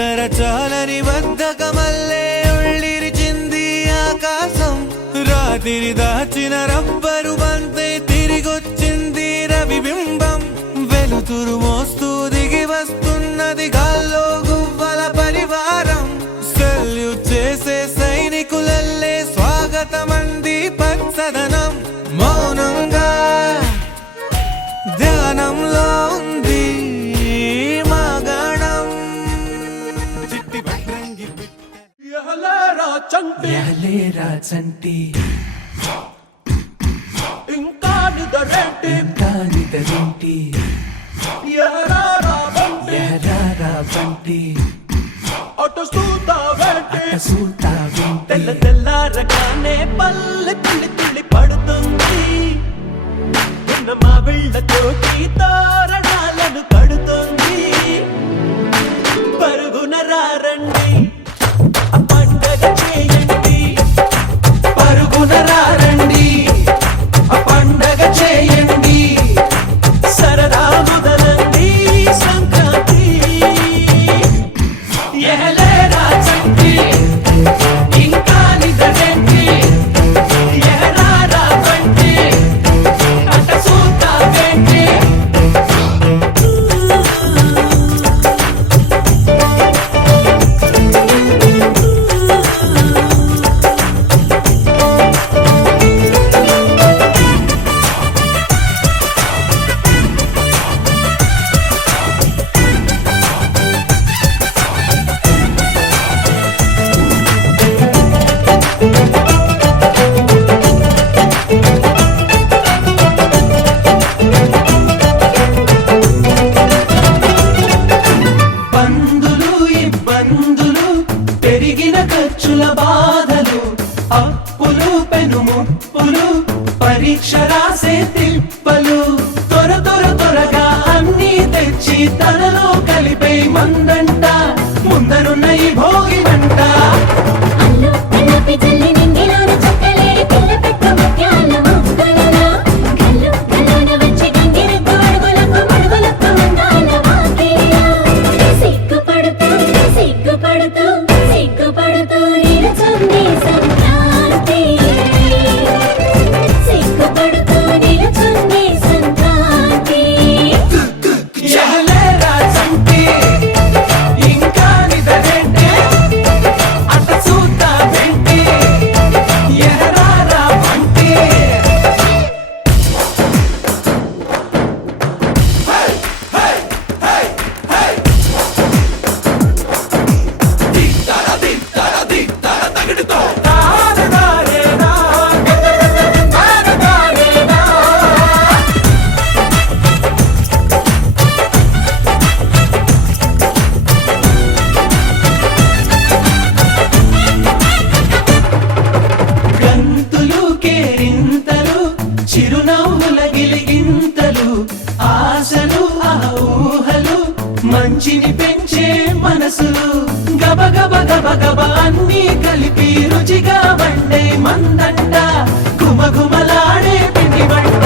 నిద్ర చాలని బద్ధకమల్లే ఉళ్ళిరిచింది ఆకాశం. రాత్రి దాచిన రబ్బరు బంతే తిరిగొచ్చింది రవిబింబం. వెలుతురు మోస్తూ దిగి వస్తున్నది గాల్లో గువ్వల పరివారం. సెల్యూట్ చేసే సైనికులల్లే స్వాగతమంది పచ్చదనం. మౌనంగా ధ్యానంలో ఉంది మా గణం. చిట్టి భద్రంగి ఎహలేరా చంటి ఇంకా నిదరేంటి ఎహరారా బంటి అటు సూతావేంటి తెల్ల తెల్లారగానే పల్లె తుళ్ళి తుళ్ళి పడుతుంది. మా వీళ్ళతోటి తోరణాలను కడుతుంది. పరుగున రారండి పండగ చేయండి. పరుగున రారండి పండగ చేయండి. సరదా మొదలండి సంక్రాంతి. ఎహలేరా చంటి ఇంకా నిదరేంటి ఎహరారా బంటి అట సూతావేంటి. బంధులు ఇబ్బందులు పెరిగిన ఖర్చుల బాధలు అప్పులు పెనుముప్పులు పరీక్ష రాసే తిప్పలు త్వరగా అన్నీ తెచ్చి తనలో కలిపే మందంట. ముందరున్న ఈ భోగి మంట ఎహలేరా చంటి ఇంకా నిదరేంటి అట సూతావేంటి ఎహరారా బంటి. గంతులు కేరింతలు చిరునవ్వుల గిలిగింతలు ఆశలు ఆ ఊహలు మంచిని పెంచే మనసులు గబ అన్నీ కలిపి రుచిగా వండే మందంట. గుమగుమలాడే పిండి వంట.